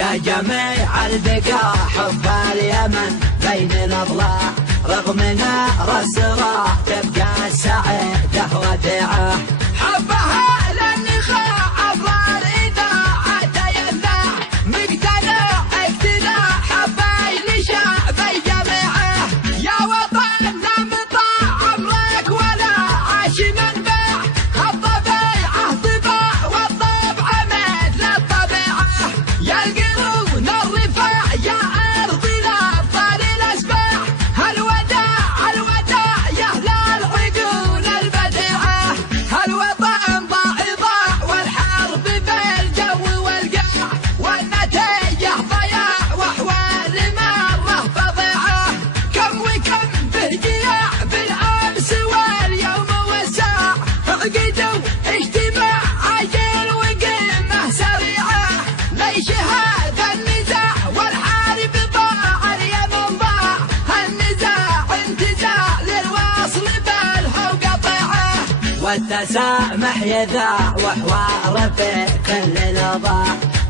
يا جميع البقاع حب اليمن بين الأضلاع، رغم نار الصراع تبقى السعيدة وديعة. حبها للنخاع عبر الإذاعة تيذاع، مقتنع اقتناع حباي لشعبي جميعه. يا وطن لا مطاع عمرك ولا عاش منباع، الطبيعة طباع والطبع مثل الطبيعة. يا القرون الرفاع يا أرضي لأبطال الأسباع، الوداع الوداع يا أهل العقول البديعة. الوطن ضاع والحرب بالجو والقاع، والنتيجة ضياع وأحوال مرة فظيعة. كم وكم بهجياع بالأمس واليوم والساعة، عقدوا اجتماع عاجل وقمة سريعة. ليش هذا النزاع والحارب ضاع اليمن ضاع، النزاع انتزاع للوصل بل هو قطيعة. والتسامح يذاع وحوار في كل الأضاع،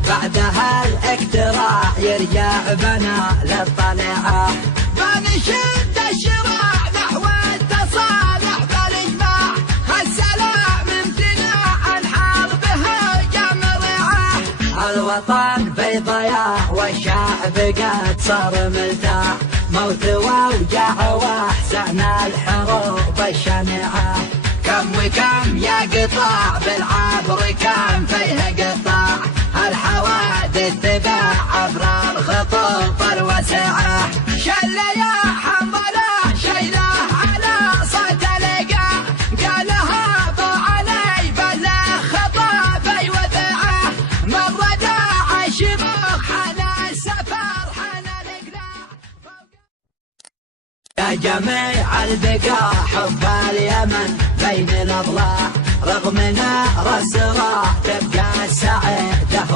بعدها الاقتراع يرجع بنا للطليعة. بنشد الشراع نحو التصالح بالإجماع، السلام امتناع الحرب هجم ريعة. الوطن في ضياع والشعب قد صار ملتاع، موت واوجاع واحزان الحروب الشنيعة. كم وكم يا قطاع بالعبر كم فيه قطاع، الحوادث تباع عبر الخطوط الواسعة. شلة يا حنظلة شيله على صوت الإيقاع، قالها ضاع علي بلغ خطابي وذاعه. من وداع الشموخ حان السفر حان الإقلاع. يا جميع البقاع حب اليمن بين الأضلاع، رغم نار الصراع تبقى السعيدة